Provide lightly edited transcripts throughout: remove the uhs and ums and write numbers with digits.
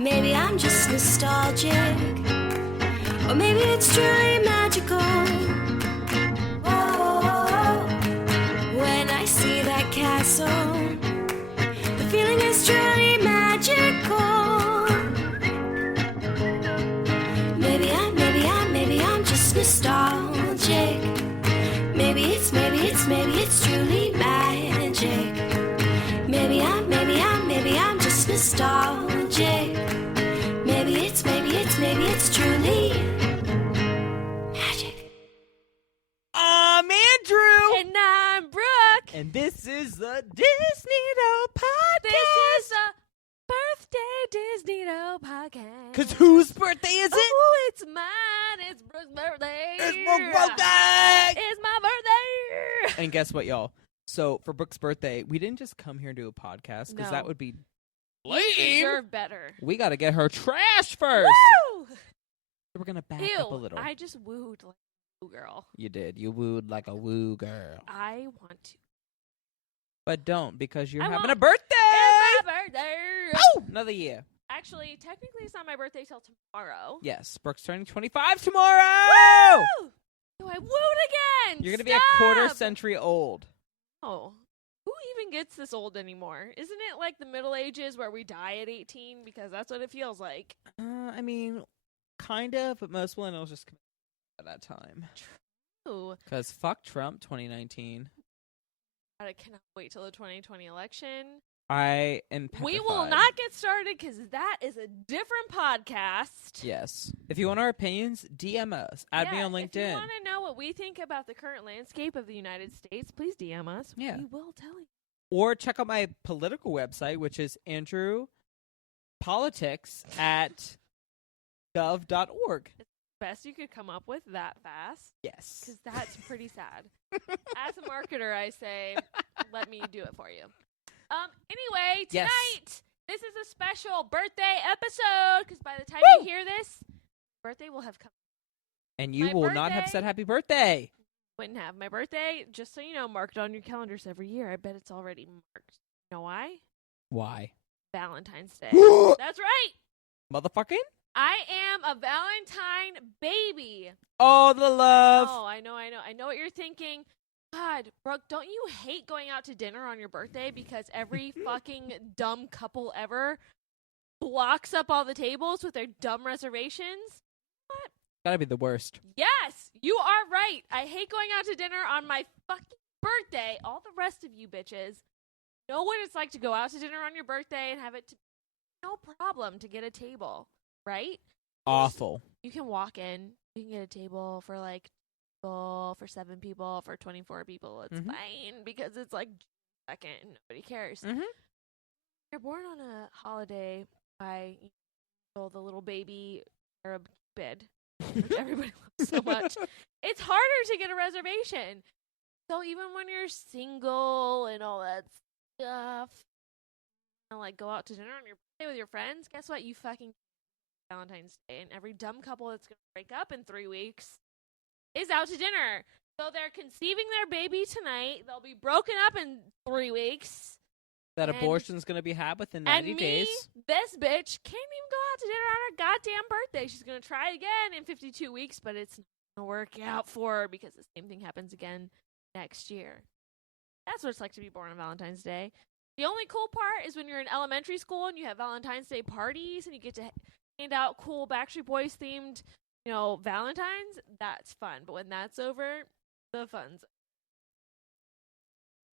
Maybe I'm just nostalgic, or maybe it's truly magical. Oh, when I see that castle, the feeling is truly magical. Maybe I'm just nostalgic. Maybe it's truly magic. Maybe I'm just nostalgic. Maybe it's truly magic. I'm Andrew. And I'm Brooke. And this is the DisNeato Podcast. This is a birthday DisNeato podcast. Because whose birthday is it? Oh, it's mine. It's Brooke's birthday. It's Brooke's birthday. It's my birthday. And guess what, y'all? So for Brooke's birthday, we didn't just come here and do a podcast because that would be lame. You deserve better. We got to get her trash first. Woo! So we're going to back Ew, up a little. I just wooed like a woo girl. You did. You wooed like a woo girl. I want to. But don't, because you're I having won't. a birthday. It's my birthday. Oh, another year. Actually, technically, it's not my birthday till tomorrow. Yes, Brooke's turning 25 tomorrow. Woo! Oh, I wooed again. You're going to be a quarter century old. Oh, who even gets this old anymore? Isn't it like the Middle Ages where we die at 18? Because that's what it feels like. I mean, kind of, but most millennials just come at that time. Ooh, Because fuck Trump 2019. I cannot wait till the 2020 election. I am petrified. We will not get started because that is a different podcast. Yes. If you want our opinions, DM us. Add me on LinkedIn. If you want to know what we think about the current landscape of the United States, please DM us. Yeah. We will tell you. Or check out my political website, which is andrewpolitics@gov.org. Best you could come up with that fast. Yes. Because that's pretty sad. As a marketer, I say, let me do it for you. Anyway, tonight, this is a special birthday episode, because by the time you hear this, birthday will have come. And you My will not have birthday- said happy birthday. Wouldn't have. My birthday, just so you know, mark it on your calendars every year. I bet it's already marked. You know why? Why? Valentine's Day. That's right. Motherfucking? I am a Valentine baby. All the love. Oh, I know. I know what you're thinking. God, Brooke, don't you hate going out to dinner on your birthday because every fucking dumb couple ever blocks up all the tables with their dumb reservations? What? Gotta be the worst. Yes, you are right. I hate going out to dinner on my fucking birthday. All the rest of you bitches know what it's like to go out to dinner on your birthday and have it no problem to get a table, right? Awful. You can walk in, you can get a table for like for 7 people, for 24 people. It's fine because it's like second and nobody cares. You're born on a holiday by the little baby Arab Cupid, which everybody loves so much. It's harder to get a reservation. So even when you're single and all that stuff, and like go out to dinner on your birthday with your friends, guess what? You fucking Valentine's Day, and every dumb couple that's gonna break up in 3 weeks is out to dinner. So they're conceiving their baby tonight. They'll be broken up in 3 weeks. That abortion's gonna be had within 90 days. This bitch can't even go out to dinner on her goddamn birthday. She's gonna try again in 52 weeks, but it's not gonna work out for her because the same thing happens again next year. That's what it's like to be born on Valentine's Day. The only cool part is when you're in elementary school and you have Valentine's Day parties and you get to hand out cool Backstreet Boys themed, Valentines. That's fun. But when that's over, the fun's over.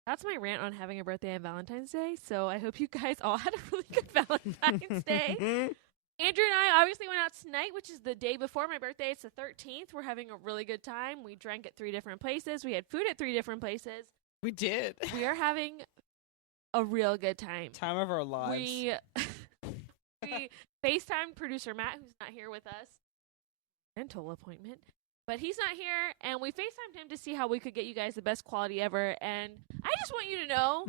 That's my rant on having a birthday on Valentine's Day. So I hope you guys all had a really good Valentine's Day. Andrew and I obviously went out tonight, which is the day before my birthday. It's the 13th. We're having a really good time. We drank at 3 different places. We had food at 3 different places. We did. We are having a real good time. Time of our lives. We FaceTimed producer Matt, who's not here with us. Dental appointment. But he's not here, and we FaceTimed him to see how we could get you guys the best quality ever. And I just want you to know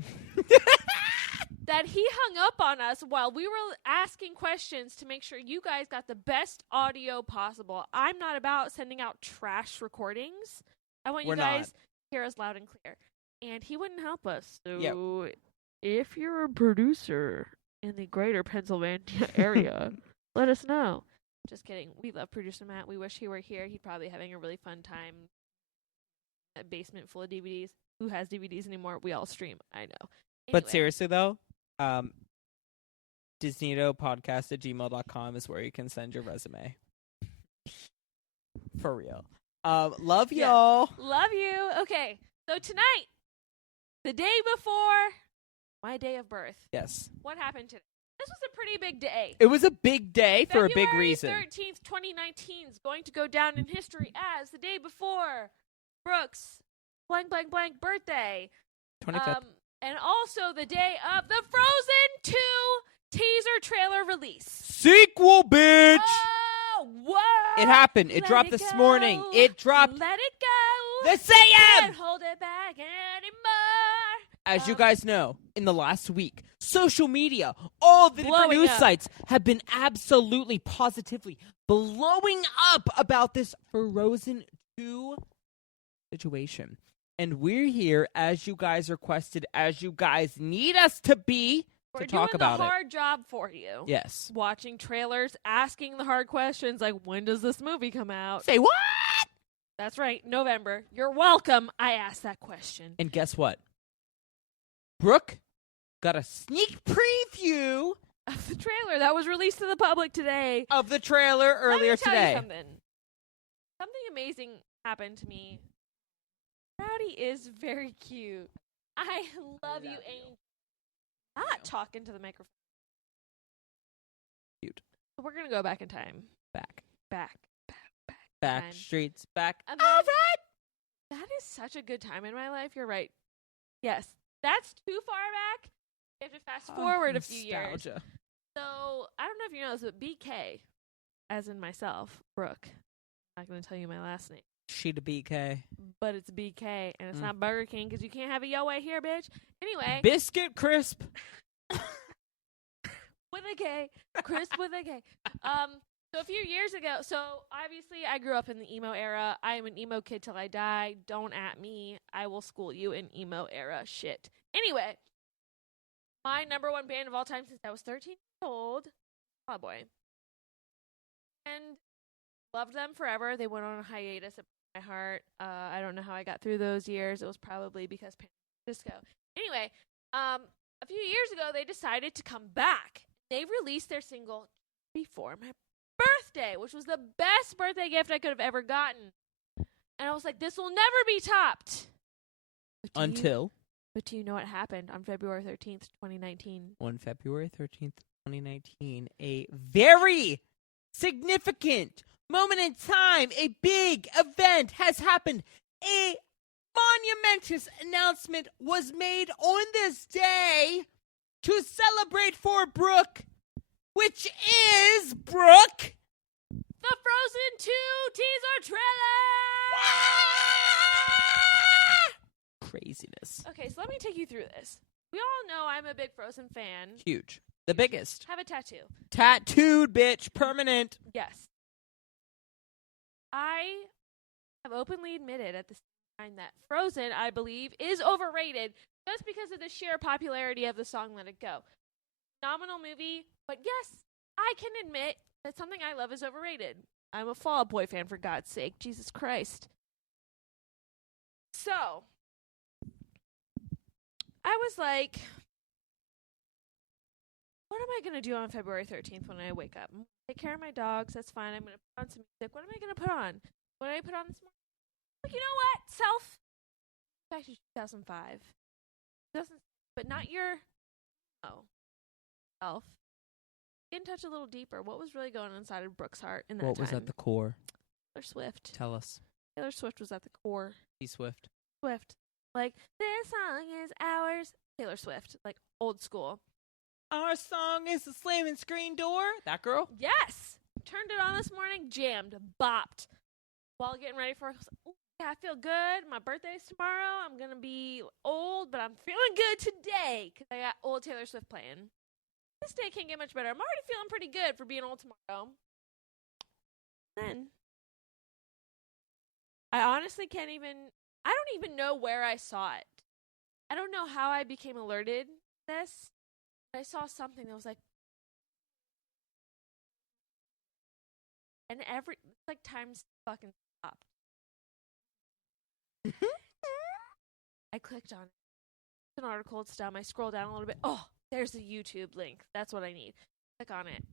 that he hung up on us while we were asking questions to make sure you guys got the best audio possible. I'm not about sending out trash recordings. I want you guys to hear us loud and clear. And he wouldn't help us. So if you're a producer in the greater Pennsylvania area, let us know. Just kidding. We love producer Matt. We wish he were here. He'd probably having a really fun time. A basement full of DVDs. Who has DVDs anymore? We all stream. I know. But Anyway. seriously, though, DisNeatoPodcast@gmail.com is where you can send your resume. For real. Love y'all. Love you. Okay. So tonight, the day before my day of birth. Yes. What happened today? This was a pretty big day. It was a big day for a big reason. February 13th, 2019 is going to go down in history as the day before Brooke's blank, blank, blank birthday. 25th. And also the day of the Frozen 2 teaser trailer release. Sequel, bitch! Oh, what? It happened. It dropped this morning. It dropped. Let it go. The same! Can't hold it back anymore. As you guys know, in the last week, social media, all the different Blowing news up. sites have been absolutely, positively blowing up about this Frozen 2 situation. And we're here, as you guys requested, as you guys need us to be, to talk about We're doing the it. hard job for you. Yes. Watching trailers, asking the hard questions like, when does this movie come out? Say what? That's right, November. You're welcome. I asked that question. And guess what? Brooke got a sneak preview Of the trailer that was released to the public today. of the trailer earlier Let me tell today. You something amazing happened to me. Rowdy is very cute. I love you, Angel. Not talking to the microphone. Cute. We're gonna go back in time. Back. Back. Back Time. streets, back. Imagine- That is such a good time in my life. You're right. Yes, that's too far back. You have to fast forward a few years. Nostalgia. So I don't know if you know this, but BK, as in myself, Brooke. I'm not gonna tell you my last name. She to BK. But it's BK, and it's not Burger King because you can't have a yo way here, bitch. Anyway, Biscuit crisp. with a K, crisp with a K. So a few years ago, so obviously I grew up in the emo era. I am an emo kid till I die. Don't at me. I will school you in emo era shit. Anyway, my number one band of all time since I was 13 years old, Fall Out Boy, and loved them forever. They went on a hiatus at my heart. I don't know how I got through those years. It was probably because disco. Anyway, a few years ago, they decided to come back. They released their single before my birthday, which was the best birthday gift I could have ever gotten. And I was like, this will never be topped. But do you know what happened on February 13th, 2019? On February 13th, 2019, a very significant moment in time, a big event has happened. A monumentous announcement was made on this day to celebrate for Brooke, which is, Brooke, The Frozen 2 teaser trailer! Craziness. Okay, so let me take you through this. We all know I'm a big Frozen fan. Huge. The biggest. Have a tattoo. Tattooed, bitch. Permanent. Yes. I have openly admitted at this time that Frozen, I believe, is overrated just because of the sheer popularity of the song Let It Go. Phenomenal movie, but yes, I can admit that something I love is overrated. I'm a Fall Out Boy fan, for God's sake. Jesus Christ. So, I was like, what am I going to do on February 13th when I wake up? I'm gonna take care of my dogs. That's fine. I'm going to put on some music. What am I going to put on? What did I put on this morning? Like, you know what? Self. Back to 2005. But not your. Oh. Self. Get in touch a little deeper. What was really going on inside of Brooke's heart in that What time? was at the core? Taylor Swift. Tell us. Taylor Swift was at the core. T Swift. Swift. Like, this song is ours. Taylor Swift. Like, old school. Our song is the slamming screen door. That girl? Yes! Turned it on this morning, jammed, bopped. While getting ready for it, I was like, yeah, I feel good. My birthday's tomorrow. I'm going to be old, but I'm feeling good today because I got old Taylor Swift playing. This day can't get much better. I'm already feeling pretty good for being old tomorrow. Then, I honestly can't even, I don't even know where I saw it. I don't know how I became alerted to this. I saw something that was like, and it's like time's fucking stopped. I clicked on it. It's an article. It's dumb. I scroll down a little bit. Oh, there's the YouTube link. That's what I need. Click on it.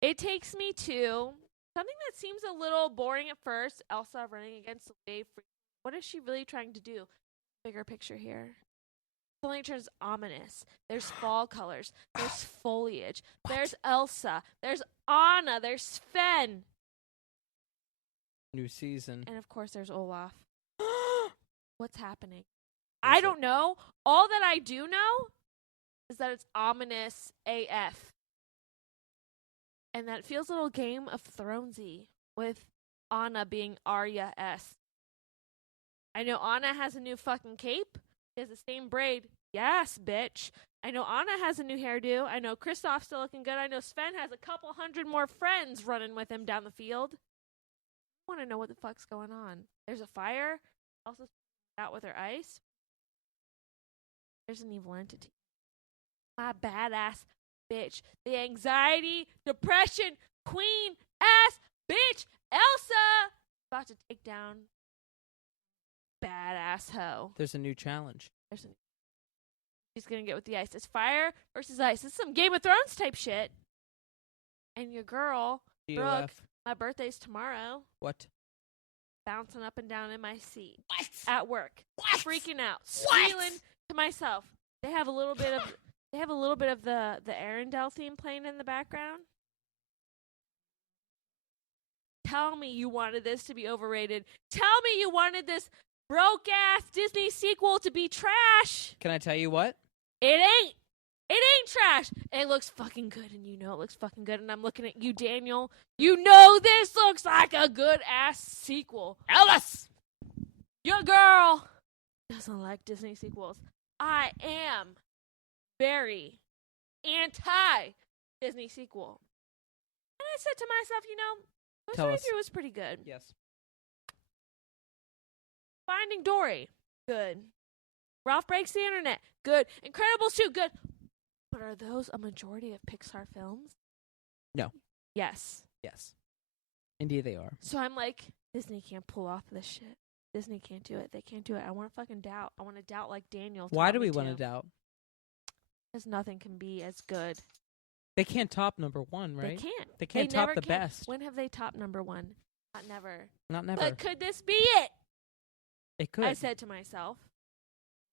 It takes me to something that seems a little boring at first. Elsa running against the wave. What is she really trying to do? Bigger picture here. Suddenly it turns ominous. There's fall colors. There's foliage. What? There's Elsa. There's Anna. There's Sven. New season. And of course there's Olaf. What's happening? I don't know. All that I do know is that it's ominous AF. And that it feels a little Game of Thronesy with Anna being Arya S. I know Anna has a new fucking cape. She has the same braid. Yes, bitch. I know Anna has a new hairdo. I know Kristoff's still looking good. I know Sven has a couple hundred more friends running with him down the field. I want to know what the fuck's going on. There's a fire. Also out with her ice. There's an evil entity. My badass bitch. The anxiety, depression, queen ass bitch, Elsa. About to take down badass hoe. There's a new challenge. She's gonna get with the ice. It's fire versus ice. This is some Game of Thrones type shit. And your girl, Brooke, my birthday's tomorrow. What? Bouncing up and down in my seat. What? At work. What? Freaking out. What? Squealing to myself. They have a little bit of the Arendelle theme playing in the background. Tell me you wanted this to be overrated. Tell me you wanted this broke ass Disney sequel to be trash. Can I tell you what? It ain't. It ain't trash. It looks fucking good, and you know it looks fucking good. And I'm looking at you, Daniel. You know this looks like a good ass sequel. Elvis! Your girl doesn't like Disney sequels. I am very anti-Disney sequel. And I said to myself, you know, Toy Story 3 was pretty good. Yes. Finding Dory, good. Ralph Breaks the Internet, good. Incredibles 2, good. But are those a majority of Pixar films? No. Yes. Yes. Indeed they are. So I'm like, Disney can't pull off this shit. Disney can't do it. They can't do it. I want to fucking doubt. I want to doubt like Daniel. Why do we want to doubt? Because nothing can be as good. They can't top number one, right? They can't. They can't top the best. When have they topped number one? Not never. Not never. But could this be it? It could. I said to myself,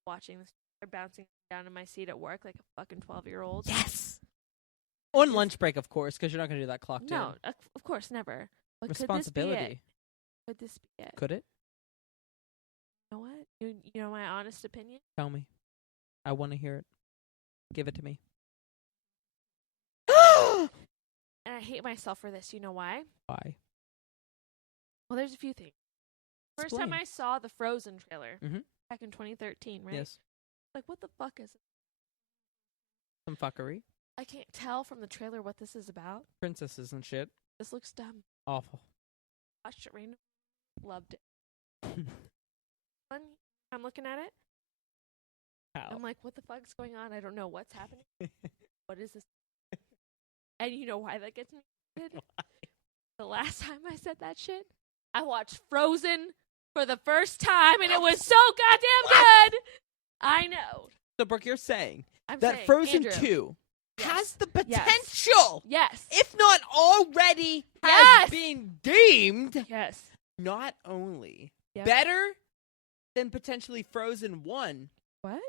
watching this, or bouncing down in my seat at work like a fucking 12-year-old. Yes. On lunch break, of course, because you're not going to do that clocked in. No, of course, never. But Responsibility. Could this be it? Could it? You know what? You know my honest opinion? Tell me. I want to hear it. Give it to me. And I hate myself for this. You know why? Why? Well, there's a few things. First time I saw the Frozen trailer back in 2013, right? Yes. Like, what the fuck is it? Some fuckery. I can't tell from the trailer what this is about. Princesses and shit. This looks dumb. Awful. Watched it random. Loved it. I'm looking at it. How? I'm like, what the fuck's going on? I don't know what's happening. What is this? And you know why that gets me excited? The last time I said that shit, I watched Frozen for the first time, and it was so goddamn good. I know. So, Brooke, you're saying I'm that saying, Frozen Andrew, 2 yes. has the potential, yes, if not already has been deemed, not only better than potentially Frozen 1, what?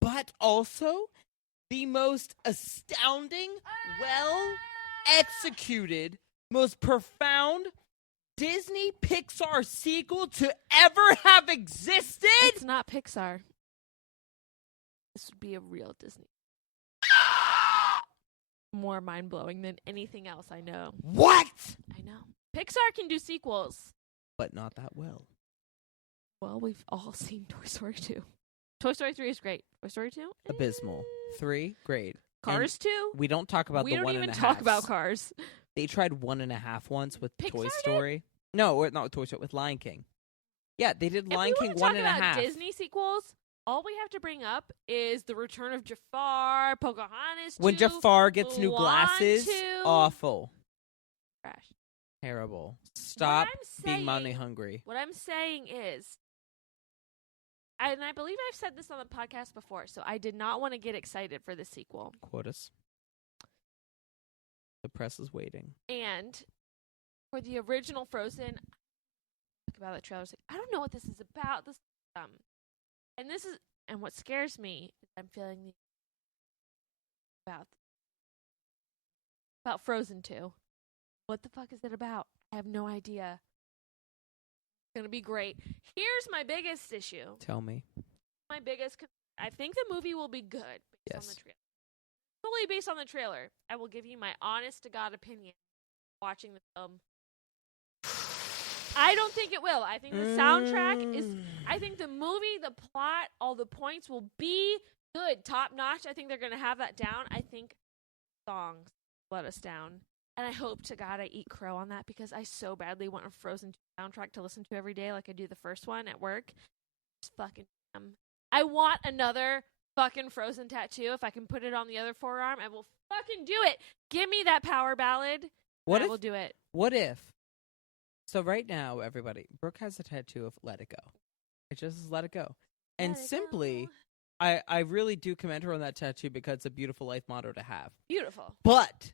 but also the most astounding, well-executed, most profound Disney Pixar sequel to ever have existed? It's not Pixar. This would be a real Disney. More mind-blowing than anything else I know. What? I know. Pixar can do sequels. But not that well. Well, we've all seen Toy Story 2. Toy Story 3 is great. Toy Story 2? Abysmal. 3, great. Cars 2? We don't talk about the 1.5. We don't even talk about Cars. They tried 1.5 once with Pixar Toy Story. No, not with Toy Story, with Lion King. Yeah, they did Lion King 1.5. If we want to talk about Disney sequels, all we have to bring up is the return of Jafar, Pocahontas. When Jafar gets new Mulan glasses, 2. awful. Trash. Terrible. Stop being saying- money hungry. What I'm saying is, and I believe I've said this on the podcast before, so I did not want to get excited for the sequel. Quotas. The press is waiting. And for the original Frozen, about the trailer, I was like, I don't know what this is about. This and what scares me is I'm feeling about Frozen 2. What the fuck is it about? I have no idea. It's gonna be great. Here's my biggest issue. Tell me. I think the movie will be good based on the trailer. Solely based on the trailer, I will give you my honest to God opinion watching the film. I don't think it will. I think the soundtrack is. I think the movie, the plot, all the points will be good, top notch. I think they're gonna have that down. I think songs let us down, and I hope to God I eat crow on that because I so badly want a Frozen soundtrack to listen to every day, like I do the first one at work. Just fucking. I want another fucking Frozen tattoo. If I can put it on the other forearm, I will fucking do it. Give me that power ballad. I will do it. What if? So right now, everybody, Brooke has a tattoo of "Let It Go." It just says "Let It Go," and simply, I really do commend her on that tattoo because it's a beautiful life motto to have. Beautiful. But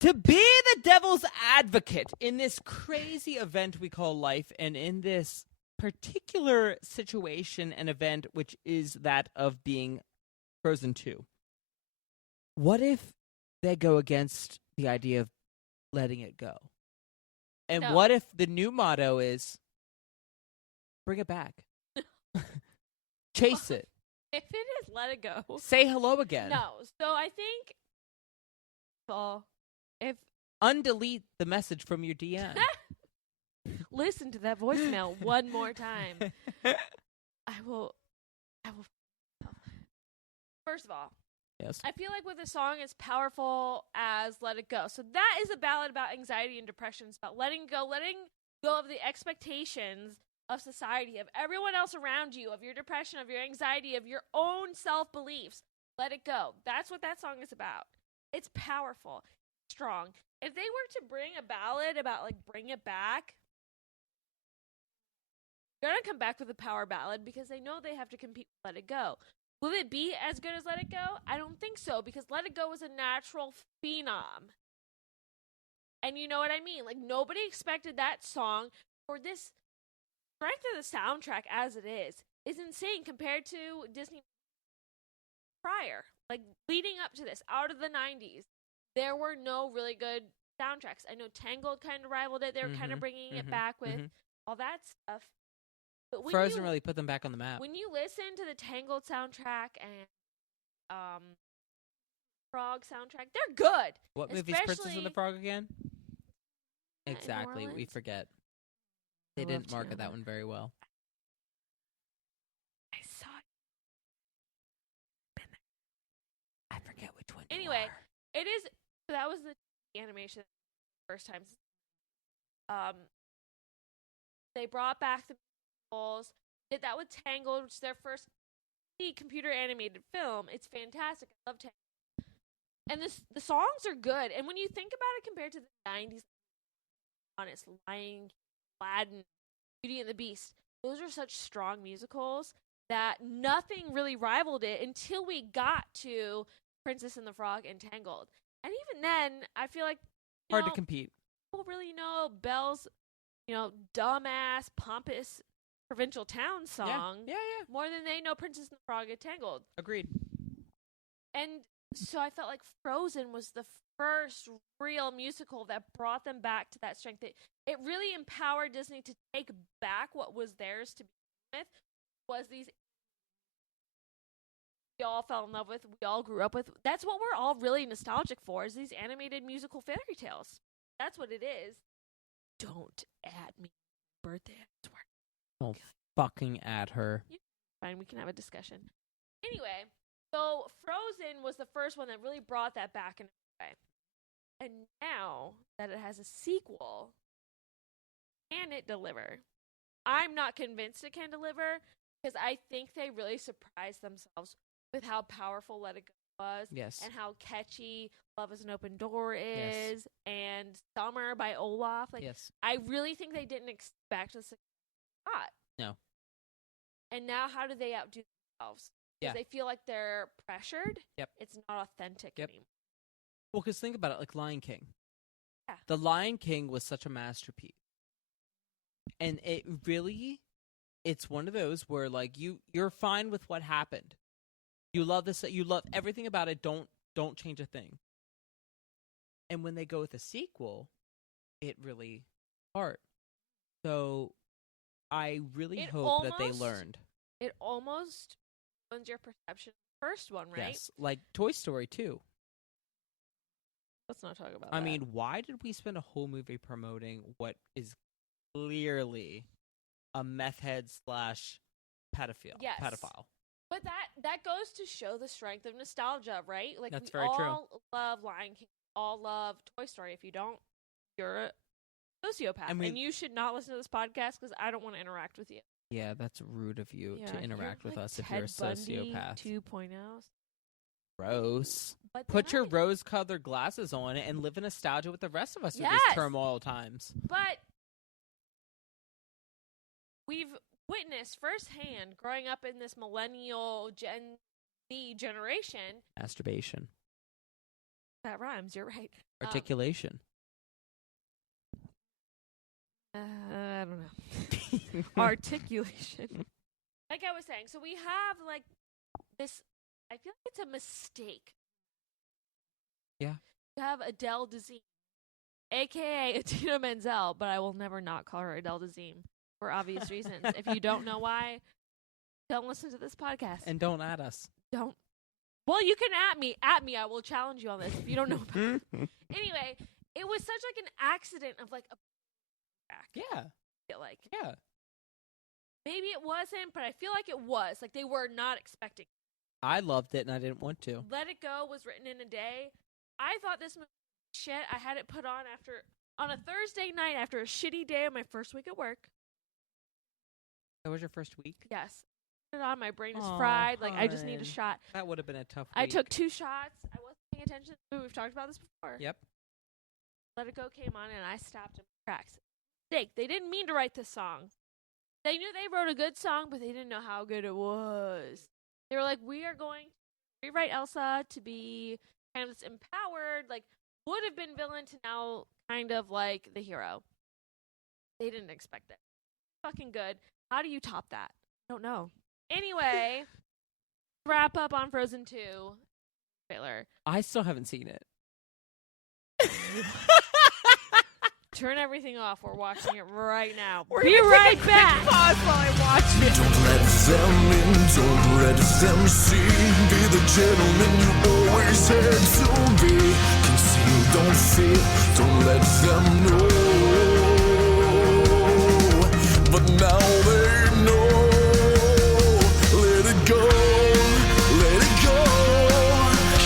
to be the devil's advocate in this crazy event we call life, and in this particular situation and event, which is that of being Frozen 2, what if they go against the idea of letting it go? And what if the new motto is bring it back? Chase it. If it is let it go. Say hello again. No. So I think if undelete the message from your DM. Listen to that voicemail one more time. I will First of all, yes. I feel like with a song as powerful as Let It Go. So that is a ballad about anxiety and depression. It's about letting go of the expectations of society, of everyone else around you, of your depression, of your anxiety, of your own self-beliefs. Let it go. That's what that song is about. It's powerful, strong. If they were to bring a ballad about, like, bring it back, they're going to come back with a power ballad because they know they have to compete with Let It Go. Will it be as good as Let It Go? I don't think so, because Let It Go was a natural phenom. And you know what I mean? Like, nobody expected that song, or this strength of the soundtrack as it is insane compared to Disney prior. Like, leading up to this, out of the 90s, there were no really good soundtracks. I know Tangled kind of rivaled it. They were kind of bringing it back with all that stuff. But Frozen really put them back on the map. When you listen to the Tangled soundtrack and Frog soundtrack, they're good. What movie's Princess and the Frog again? Exactly, we forget. They didn't market that one very well. I saw it. I forget which one. Anyway, it is. So that was the animation first time. They brought back the musicals. Did that with Tangled, which is their first computer animated film. It's fantastic. I love Tangled. And the songs are good. And when you think about it compared to the 90s, honest, Lion King, Aladdin, Beauty and the Beast, those are such strong musicals that nothing really rivaled it until we got to Princess and the Frog and Tangled. And even then, I feel like hard to compete. People really know Belle's, dumbass, pompous provincial town song more than they know Princess and the Frog and Tangled. Agreed. And so I felt like Frozen was the first real musical that brought them back to that strength. It really empowered Disney to take back what was theirs to begin with, was these we all fell in love with, we all grew up with. That's what we're all really nostalgic for, is these animated musical fairy tales. That's what it is. Don't add me birthday. I swear. Don't fucking add her. Fine, we can have a discussion. Anyway, so Frozen was the first one that really brought that back in a way. And now that it has a sequel, can it deliver? I'm not convinced it can deliver, because I think they really surprised themselves with how powerful Let It Go was. Yes. And how catchy Love is an Open Door is. Yes. And Summer by Olaf. Like, yes. I really think they didn't expect the success they got. No. And now how do they outdo themselves? Because they feel like they're pressured. Yep. It's not authentic anymore. Well, because think about it, like Lion King. Yeah. The Lion King was such a masterpiece. And it really, it's one of those where, like, you're fine with what happened. You love this, you love everything about it, don't change a thing. And when they go with a sequel, it really hard. So I really hope that they learned. It almost ruins your perception of the first one, right? Yes, like Toy Story 2. Let's not talk about that. I mean, why did we spend a whole movie promoting what is clearly a meth head / pedophile? Yes. Pedophile. But that goes to show the strength of nostalgia, right? Like, That's we very true. all love Lion King, all love Toy Story. If you don't, you're a sociopath. I mean, and you should not listen to this podcast because I don't want to interact with you. Yeah, that's rude of you to interact with us if you're a sociopath. 2.0. Gross. But Put your rose-colored glasses on and live in nostalgia with the rest of us through Yes! these turmoil times. But we've witnessed firsthand growing up in this millennial Gen Z generation. Masturbation. That rhymes, you're right. Articulation. I don't know. Articulation. Like I was saying, so we have like this, I feel like it's a mistake. Yeah. You have Adele Dazeem, a.k.a. Adina Menzel, but I will never not call her Adele Dazeem for obvious reasons. If you don't know why, don't listen to this podcast. And don't add us. Don't. Well, you can at me. At me, I will challenge you on this if you don't know about it. Anyway, it was such like an accident of like a back. Yeah. I feel like. Yeah. Maybe it wasn't, but I feel like it was. Like, they were not expecting. I loved it, and I didn't want to. Let It Go was written in a day. I thought this movie was shit. I had it put on a Thursday night after a shitty day of my first week at work. That was your first week? Yes. Put it on. My brain is fried. Like, I just need a hun. shot. That would have been a tough week. I took 2 shots. I wasn't paying attention to the movie. We've talked about this before. Yep. Let It Go came on, and I stopped in my tracks. Mistake. They didn't mean to write this song. They knew they wrote a good song, but they didn't know how good it was. They were like, we are going to rewrite Elsa to be kind of this empowered, like, would have been villain to now kind of like the hero. They didn't expect that. Fucking good. How do you top that? I don't know. Anyway, wrap up on Frozen 2 trailer. I still haven't seen it. Turn everything off. We're watching it right now. We're Be gonna right take a back. quick pause while I watch it. Don't let them in, don't let them see. Be the gentleman you always had to be. Conceal, don't fear, don't let them know. But now they know. Let it go, let it go.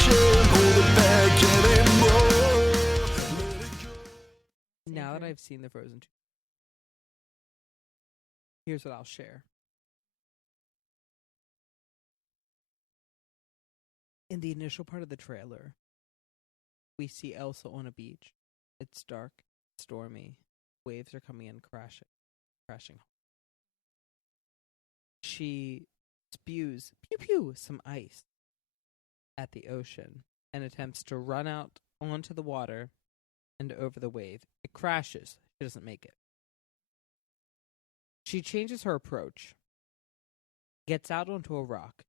Can't hold it back anymore. Let it go. Now that I've seen the Frozen 2, here's what I'll share. In the initial part of the trailer, we see Elsa on a beach. It's dark, stormy. Waves are coming in, crashing. She spews, pew pew, some ice at the ocean and attempts to run out onto the water and over the wave. It crashes. She doesn't make it. She changes her approach, gets out onto a rock,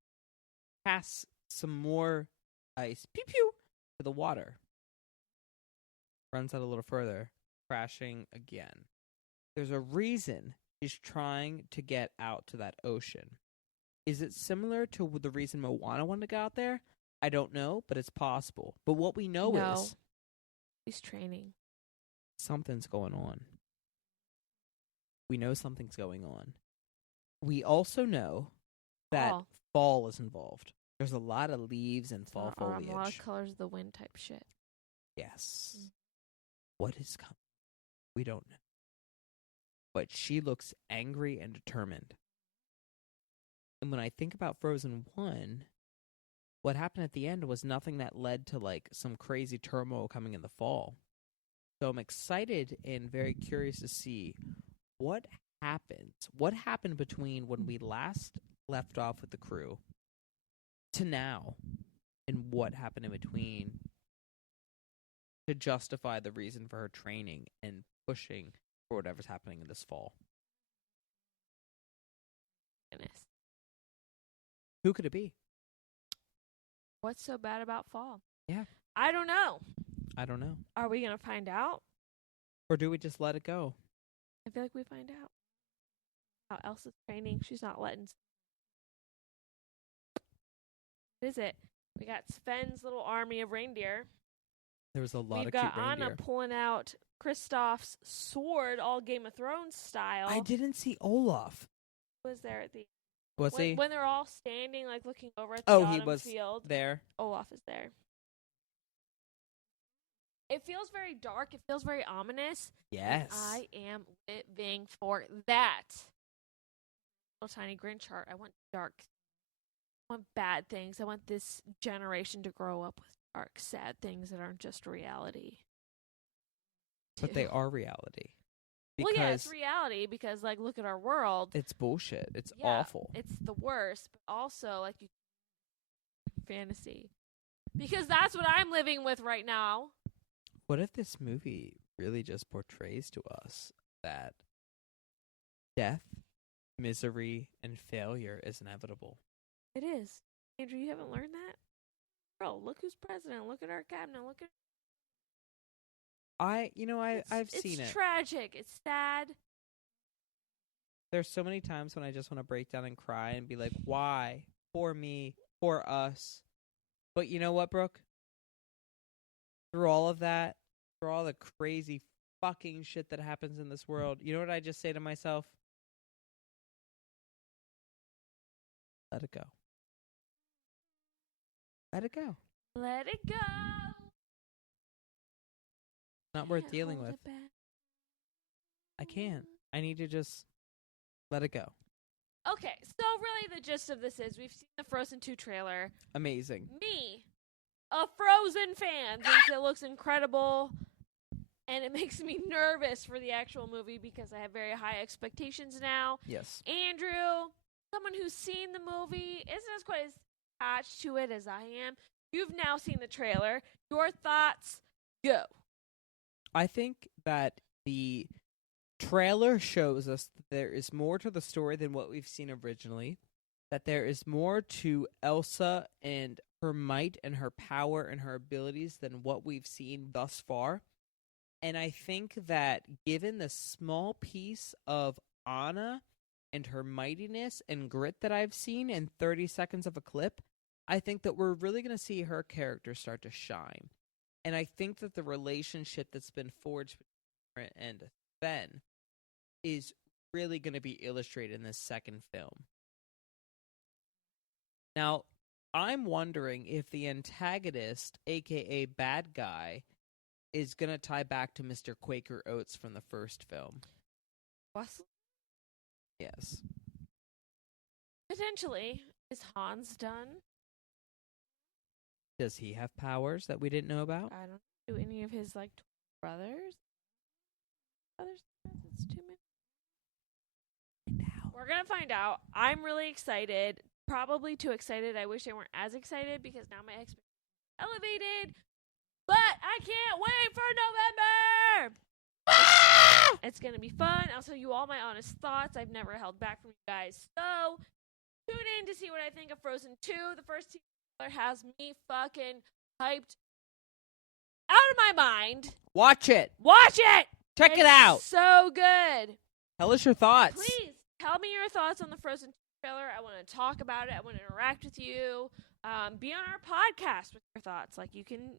casts some more ice, pew pew, to the water, runs out a little further, crashing again. There's a reason she's trying to get out to that ocean. Is it similar to the reason Moana wanted to get out there? I don't know, but it's possible. But what we know is He's training. something's going on. We know something's going on. We also know that fall is involved. There's a lot of leaves and fall foliage. A lot of colors of the wind type shit. Yes. What is coming? We don't know. But she looks angry and determined. And when I think about Frozen 1, what happened at the end was nothing that led to, like, some crazy turmoil coming in the fall. So I'm excited and very curious to see what happens. What happened between when we last left off with the crew to now, and what happened in between to justify the reason for her training and pushing for whatever's happening in this fall. Goodness. Who could it be? What's so bad about fall? Yeah. I don't know. I don't know. Are we going to find out? Or do we just let it go? I feel like we find out. How Elsa's training, she's not letting. What is it? We got Sven's little army of reindeer. There was a lot We've of got cute reindeer. Anna pulling out Kristoff's sword, all Game of Thrones style. I didn't see Olaf. Was there at the Was he? when they're all standing, like looking over at the Oh, autumn he was field? there. Olaf is there. It feels very dark. It feels very ominous. Yes. I am living for that. Little tiny Grinch heart. I want dark. I want bad things. I want this generation to grow up with dark, sad things that aren't just reality. But they are reality. Well, yeah, it's Because reality because, like, look at our world. it's bullshit. It's Yeah, awful. It's the worst, but also, like, fantasy. Because that's what I'm living with right now. What if this movie really just portrays to us that death, misery, and failure is inevitable? It is. Andrew, you haven't learned that? Bro, look who's president. Look at our cabinet. Look at I've seen it. It's tragic. It's sad. There's so many times when I just want to break down and cry and be like, why? Poor me. Poor us. But you know what, Brooke? Through all of that, through all the crazy fucking shit that happens in this world, you know what I just say to myself? Let it go. Let it go. Let it go. Not worth Can't dealing hold with. it back. I can't. I need to just let it go. Okay, so really the gist of this is we've seen the Frozen 2 trailer. Amazing. Me, a Frozen fan, thinks it looks incredible, and it makes me nervous for the actual movie because I have very high expectations now. Yes. Andrew, someone who's seen the movie, isn't as quite as attached to it as I am. You've now seen the trailer. Your thoughts? Go. I think that the trailer shows us that there is more to the story than what we've seen originally, that there is more to Elsa and her might and her power and her abilities than what we've seen thus far. And I think that given the small piece of Anna and her mightiness and grit that I've seen in 30 seconds of a clip, I think that we're really going to see her character start to shine. And I think that the relationship that's been forged between her and Ben is really going to be illustrated in this second film. Now, I'm wondering if the antagonist, aka bad guy, is going to tie back to Mr. Quaker Oats from the first film. Wesley? Yes. Potentially. Is Hans done? Does he have powers that we didn't know about? I don't do any of his, like, brothers. It's too many. We're gonna find out. I'm really excited. Probably too excited. I wish I weren't as excited because now my expectations are elevated. But I can't wait for November. It's gonna be fun. I'll tell you all my honest thoughts. I've never held back from you guys. So tune in to see what I think of Frozen 2. The first trailer has me fucking hyped out of my mind. Watch it. Watch it. Check it It's out. So good. Tell us your thoughts. Please tell me your thoughts on the Frozen 2 trailer. I want to talk about it. I want to interact with you. Be on our podcast with your thoughts. Like, you can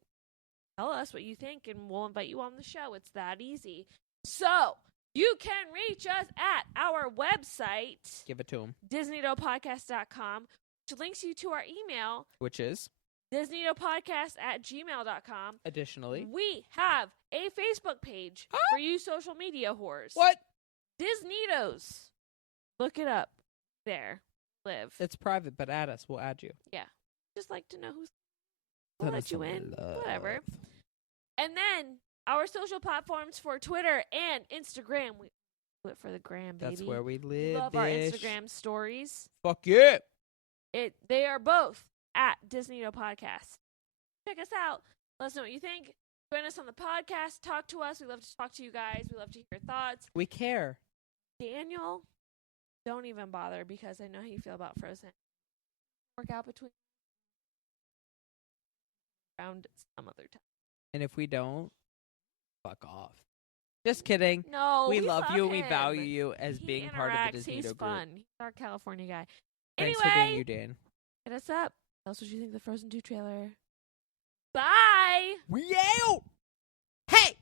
tell us what you think, and we'll invite you on the show. It's that easy. So you can reach us at our website, Give it to him. DisNeatoPodcast.com, which links you to our email, Which is, DisNeatoPodcast@gmail.com. additionally, We have a Facebook page for you social media whores. what? DisNeatos. Look it up there. live. It's private, but add us. We'll add you. Yeah. Just like to know who's we'll let you in. Whatever. And then our social platforms for Twitter and Instagram. We do it for the gram, baby. That's where we We live. love our Instagram stories. Fuck yeah. They are both at DisNeatoPodcast. Check us out. Let us know what you think. Join us on the podcast. Talk to us. We love to talk to you guys. We love to hear your thoughts. We care. Daniel, don't even bother because I know how you feel about Frozen. Work out between around some other time. And if we don't, fuck off. Just kidding. No, we love you. him. We value you as He being part of the interacts. DisNeato He's group. fun. He's our California guy. Thanks Anyway, for being you, Dan. hit us up. Tell us what you think of the Frozen 2 trailer. Bye. We out. Hey.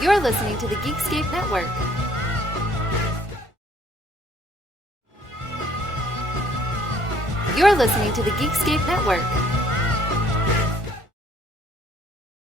You're listening to the Geekscape Network. You're listening to the Geekscape Network.